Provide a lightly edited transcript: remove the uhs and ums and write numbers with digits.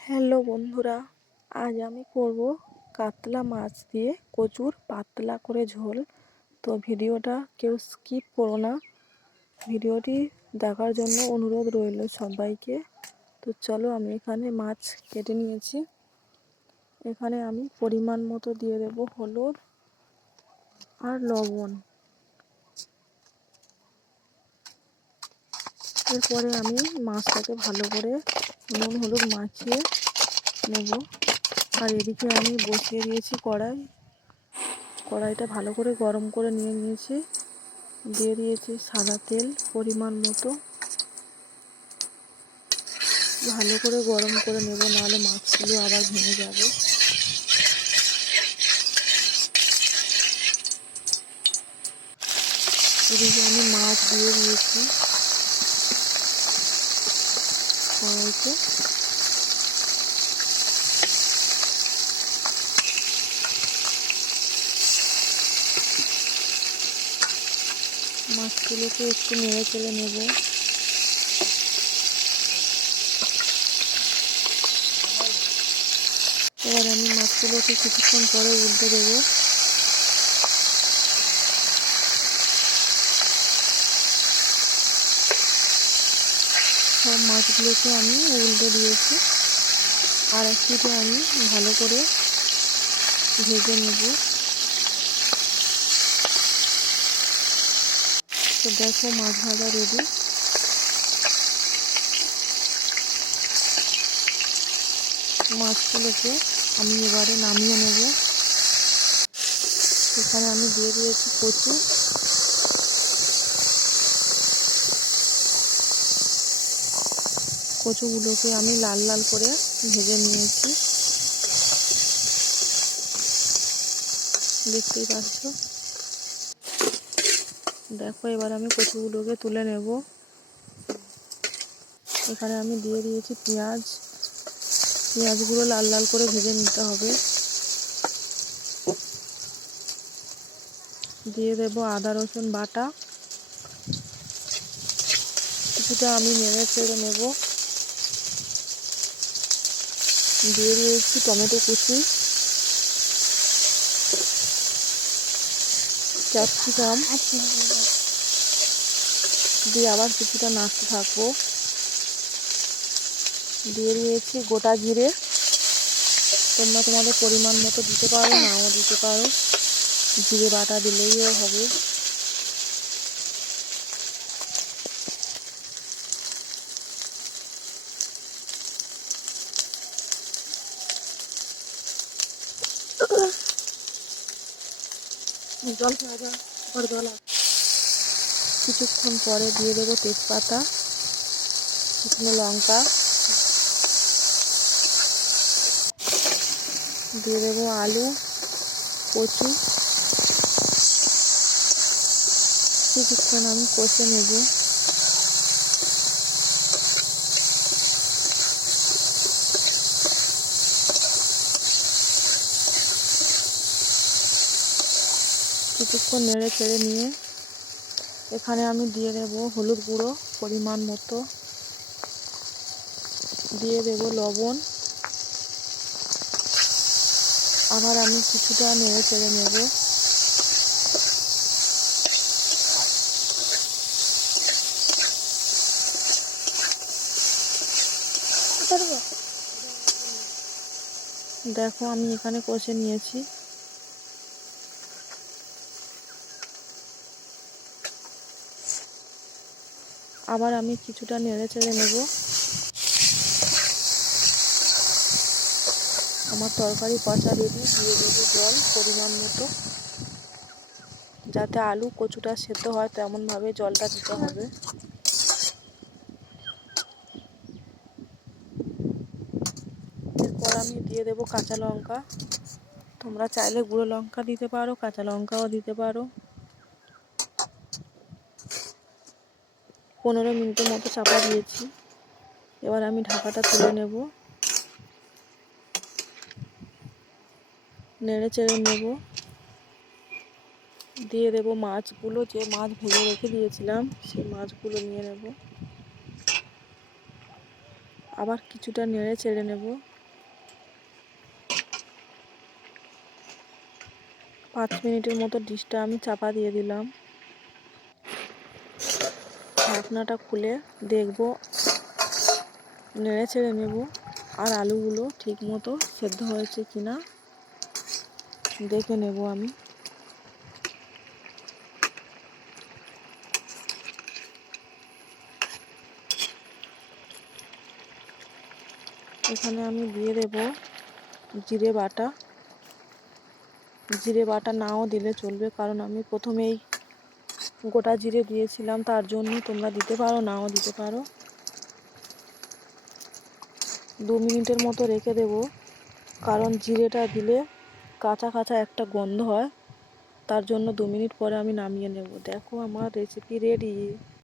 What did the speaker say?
Hello বন্ধুরা, আজ আমি করব কাতলা মাছ দিয়ে কচুর পাতলা করে ঝোল। তো ভিডিওটা কেউ স্কিপ করো না, ভিডিওটি দেখার জন্য অনুরোধ রইল সবাইকে। তো চলো, আমি এখানে মাছ কেটে নিয়েছি। এখানে আমি পরিমাণ মতো দিয়ে দেব হলুদ আর লবণ। এরপরে আমি মাছটাকে ভালো করে নুন হলুদ মাখিয়ে নেব। আর এদিকে আমি বসিয়ে দিয়েছি কড়াইটা ভালো করে গরম করে নিয়েছি। দিয়ে দিয়েছি সাদা তেল পরিমাণ মতো। ভালো করে গরম করে নেব, নাহলে মাছগুলো আবার ভেঙে যাবে। এদিকে আমি মাছ দিয়ে দিয়েছি কড়াইতে। মাছগুলোকে একটু নেড়ে চেড়ে নেব। এবার আমি মাছগুলোকে কিছুক্ষণ পরে উল্টে দেবো। সব মাছগুলোকে আমি উল্টে দিয়েছি। আর একটিতে আমি ভালো করে ভেজে নেব। তো দেখো, মাছ ভাজা রেডি। মাছগুলোকে আমি এবারে নামিয়ে নেব। এখানে আমি দিয়ে দিয়েছি কচু। কচুগুলোকে আমি লাল লাল করে ভেজে নিয়েছি, দেখতেই পাচ্ছ। দেখো, এবার আমি কচুগুলোকে তুলে নেব। এখানে আমি দিয়ে দিয়েছি পেঁয়াজগুলো লাল লাল করে ভেজে নিতে হবে। দিয়ে দেব আদা রসুন বাটা। কিছুটা আমি নেড়ে চেড়ে নেব। দিয়ে দিয়েছি টমেটো কুচি, ক্যাপসিকাম দিয়ে আবার কিছুটা নাড়তে থাকবো। দিয়ে দিয়েছি গোটা জিরে। তোমরা তোমাদের পরিমাণ মতো দিতে পারো, নাও দিতে পারো। জিরে বাটা দিলেই হবে। কিছুক্ষণ পরে দিয়ে দেবো তেজপাতা, শুকনো লঙ্কা, দিয়ে দেবো আলু, কচু। কিছুক্ষণ আমি কষে নেব। কিছুক্ষণ নেড়ে ছেড়ে নিয়ে এখানে আমি দিয়ে দেব হলুদ গুঁড়ো পরিমাণ মতো, দিয়ে দেব লবণ। আবার আমি কিছুটা নেড়ে চেড়ে নেব। দেখো, আমি এখানে কষে নিয়েছি। আবার আমি কিছুটা নেড়ে চেড়ে নেব। আমার তরকারি কষা রেডি। দিয়ে দেবো জল পরিমাণ মতো, যাতে আলু কচুটা সেদ্ধ হয় তেমনভাবে জলটা দিতে হবে। এরপর আমি দিয়ে দেবো কাঁচা লঙ্কা। তোমরা চাইলে গুঁড়ো লঙ্কা দিতে পারো, কাঁচা লঙ্কাও দিতে পারো। 15 মিনিটের মতো চাপা দিয়েছি। এবার আমি ঢাকাটা তুলে নেব, নেড়ে চেড়ে নেব। দিয়ে দেব মাছগুলো, যে মাছ ভেজে রেখে দিয়েছিলাম সেই মাছগুলো নিয়ে নেব। আবার কিছুটা নেড়ে চেড়ে নেব। 5 মিনিটের মতো ডিশটা আমি চাপা দিয়ে দিলাম। ঢাকনাটা খুলে দেখব, নেড়ে ছেড়ে নেব আর আলুগুলো ঠিক মতো সেদ্ধ হয়েছে কিনা দেখে নেব আমি। এখানে আমি দিয়ে দেব জিরে বাটা। জিরে বাটা নাও দিলে চলবে, কারণ আমি প্রথমেই গোটা জিরে দিয়েছিলাম, তার জন্য তোমরা দিতে পারো, নাও দিতে পারো। 2 মিনিটের মতো রেখে দেব, কারণ জিরেটা দিলে কাঁচা কাঁচা একটা গন্ধ হয়, তার জন্য 2 মিনিট পরে আমি নামিয়ে নেব। দেখো আমার রেসিপি রেডি।